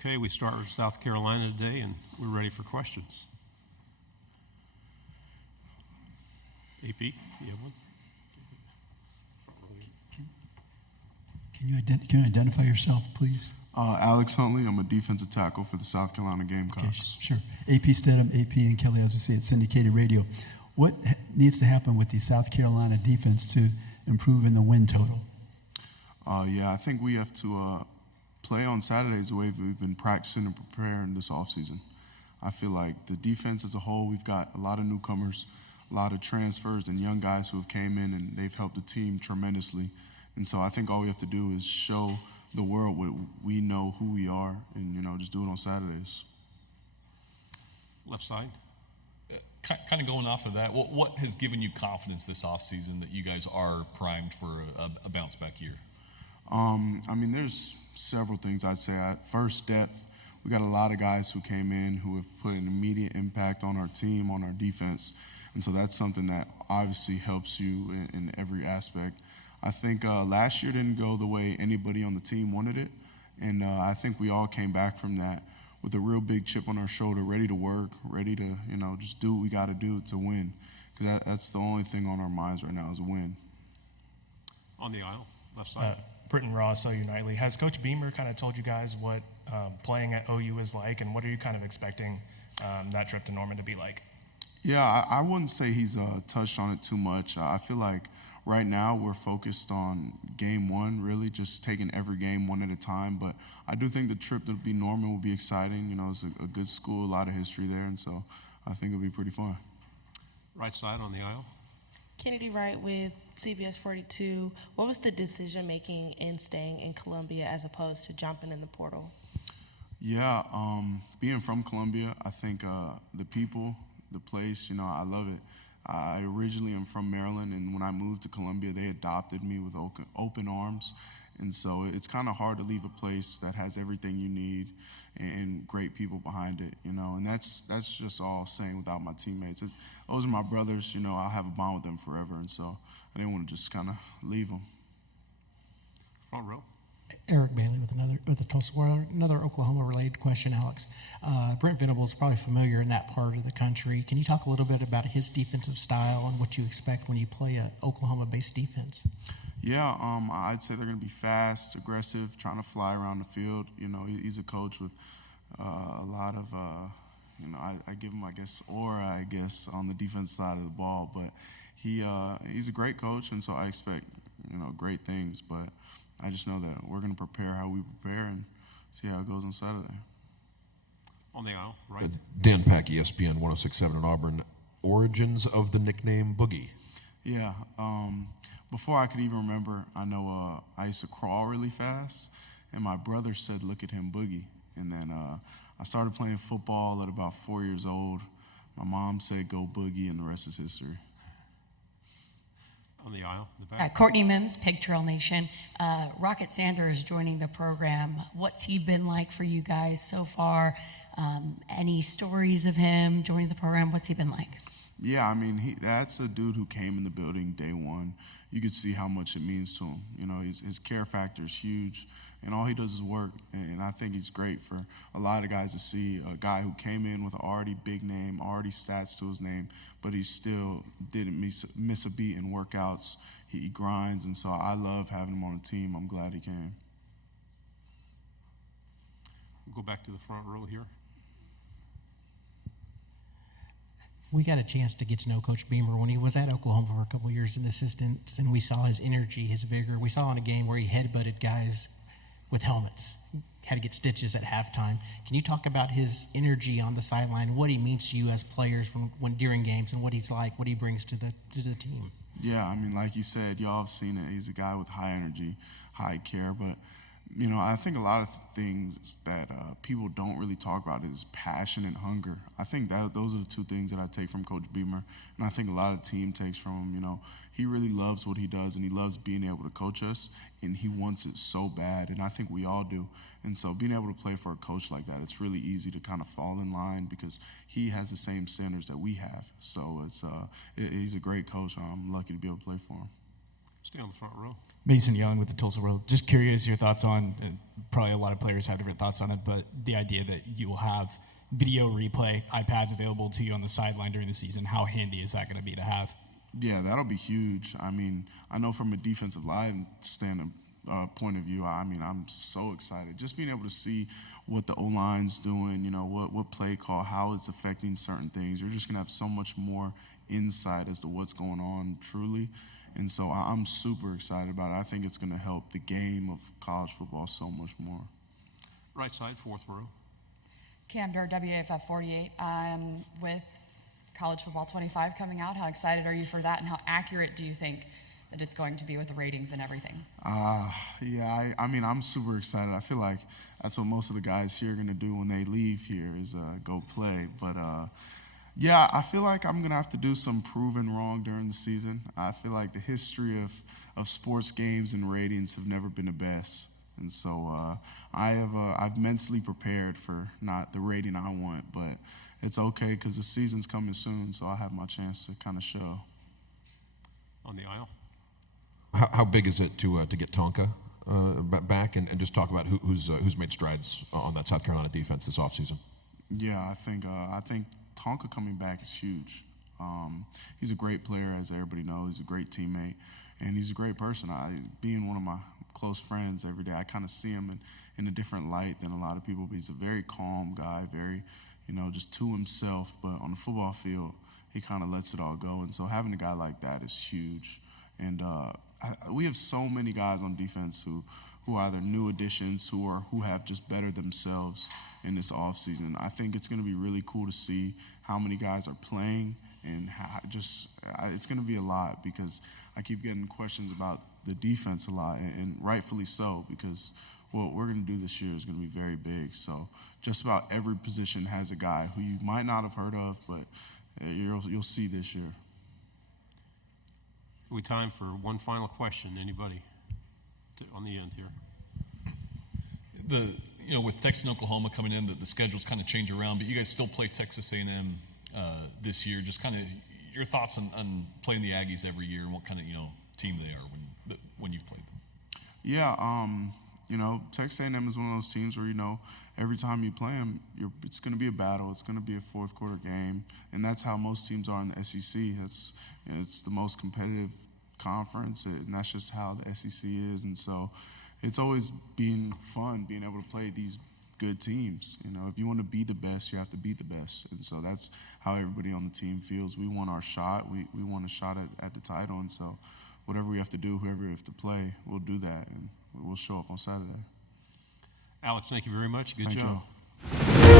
Okay, we start with South Carolina today, and we're ready for questions. AP, you have one? Can you identify yourself, please? Alex Huntley. I'm a defensive tackle for the South Carolina Gamecocks. Okay, sure. AP Stedham, AP and Kelly, as we say, it's syndicated radio. What needs to happen with the South Carolina defense to improve in the win total? I think we have to play on Saturdays the way we've been practicing and preparing this offseason. I feel like the defense as a whole, we've got a lot of newcomers, a lot of transfers and young guys who have came in and they've helped the team tremendously. And so I think all we have to do is show the world what we know who we are and, just do it on Saturdays. Left side. Kind of going off of that, what has given you confidence this offseason that you guys are primed for a bounce-back year? There's several things I'd say. First, depth. We got a lot of guys who came in who have put an immediate impact on our team, on our defense. And so that's something that obviously helps you in every aspect. I think last year didn't go the way anybody on the team wanted it. And I think we all came back from that with a real big chip on our shoulder, ready to work, ready to, just do what we got to do to win. Because that's the only thing on our minds right now is a win. On the aisle, left side. Britton Ross, OU Nightly. Has Coach Beamer kind of told you guys what playing at OU is like, and what are you kind of expecting that trip to Norman to be like? Yeah, I wouldn't say he's touched on it too much. I feel like right now we're focused on game one, really just taking every game one at a time. But I do think the trip to be Norman will be exciting. It's a good school, a lot of history there, and so I think it'll be pretty fun. Right side on the aisle. Kennedy Wright with CBS 42. What was the decision-making in staying in Columbia as opposed to jumping in the portal? Yeah, being from Columbia, I think the people, the place, I love it. I originally am from Maryland, and when I moved to Columbia, they adopted me with open arms. And so it's kind of hard to leave a place that has everything you need and great people behind it, and that's just all saying without my teammates. Those are my brothers, I'll have a bond with them forever, and so I didn't want to just kind of leave them. Front row. Eric Bailey with the Tulsa World. Another Oklahoma-related question, Alex. Brent Venables is probably familiar in that part of the country. Can you talk a little bit about his defensive style and what you expect when you play an Oklahoma-based defense? Yeah, I'd say they're going to be fast, aggressive, trying to fly around the field. He's a coach with a lot of, I give him, aura, on the defense side of the ball. But he's a great coach, and so I expect, great things. But I just know that we're going to prepare how we prepare and see how it goes on Saturday. On the aisle, right. Dan Pack, ESPN 106.7 in Auburn. Origins of the nickname Boogie. Yeah. Before I could even remember, I know I used to crawl really fast, and my brother said, "Look at him, Boogie." And then I started playing football at about 4 years old. My mom said, "Go Boogie," and the rest is history. On the aisle, in the back. Courtney Mims, Pig Trail Nation. Rocket Sander is joining the program. What's he been like for you guys so far? Any stories of him joining the program? What's he been like? Yeah, that's a dude who came in the building day one. You could see how much it means to him. His care factor is huge, and all he does is work. And I think he's great for a lot of guys to see a guy who came in with an already big name, already stats to his name, but he still didn't miss a beat in workouts. He grinds, and so I love having him on the team. I'm glad he came. We'll go back to the front row here. We got a chance to get to know Coach Beamer when he was at Oklahoma for a couple of years as an assistant, and we saw his energy, his vigor. We saw in a game where he headbutted guys with helmets, had to get stitches at halftime. Can you talk about his energy on the sideline, what he means to you as players when during games, and what he's like, what he brings to the team? Yeah, like you said, y'all have seen it. He's a guy with high energy, high care, but I think a lot of things that people don't really talk about is passion and hunger. I think that those are the two things that I take from Coach Beamer, and I think a lot of the team takes from him. He really loves what he does, and he loves being able to coach us, and he wants it so bad, and I think we all do. And so being able to play for a coach like that, it's really easy to kind of fall in line because he has the same standards that we have. So he's a great coach. I'm lucky to be able to play for him. Stay on the front row. Mason Young with the Tulsa World. Just curious your thoughts on, and probably a lot of players have different thoughts on it, but the idea that you will have video replay, iPads available to you on the sideline during the season, how handy is that going to be to have? Yeah, that'll be huge. I mean, I know from a defensive line point of view, I mean, I'm so excited. Just being able to see what the O-line's doing, you know, what play call, how it's affecting certain things. You're just going to have so much more insight as to what's going on truly. And so I'm super excited about it. I think it's going to help the game of college football so much more. Right side, fourth row. Cam Durr, WAFF 48. With College Football 25 coming out, how excited are you for that, and how accurate do you think that it's going to be with the ratings and everything? Yeah, I mean, I'm super excited. I feel like that's what most of the guys here are going to do when they leave here is go play. But, yeah, I feel like I'm going to have to do some proving wrong during the season. I feel like the history of sports games and ratings have never been the best. And so I've mentally prepared for not the rating I want, but it's okay because the season's coming soon, so I'll have my chance to kind of show. On the aisle. How big is it to get Tonka back and just talk about who's made strides on that South Carolina defense this offseason? Yeah, I think Tonka coming back is huge. He's a great player, as everybody knows. He's a great teammate, and he's a great person. Being one of my close friends every day, I kind of see him in a different light than a lot of people. But he's a very calm guy, very, just to himself. But on the football field, he kind of lets it all go. And so having a guy like that is huge. And we have so many guys on defense who are either new additions, who have just bettered themselves in this offseason. I think it's going to be really cool to see how many guys are playing, and it's going to be a lot because I keep getting questions about the defense a lot, and rightfully so, because what we're going to do this year is going to be very big. So just about every position has a guy who you might not have heard of, but you'll see this year. We time for one final question. Anybody on the end here? With Texas and Oklahoma coming in, the schedules kind of change around, but you guys still play Texas A&M this year. Just kind of your thoughts on playing the Aggies every year and what kind of team they are when you've played them. Yeah, Texas A&M is one of those teams where every time you play them, it's going to be a battle. It's going to be a fourth quarter game, and that's how most teams are in the SEC. It's the most competitive conference, and that's just how the SEC is. And so it's always been fun being able to play these good teams. If you want to be the best, you have to beat the best. And so that's how everybody on the team feels. We want our shot. We want a shot at the title. And so whatever we have to do, whoever we have to play, we'll do that, and we'll show up on Saturday. Alex, thank you very much. Good Thank job. you.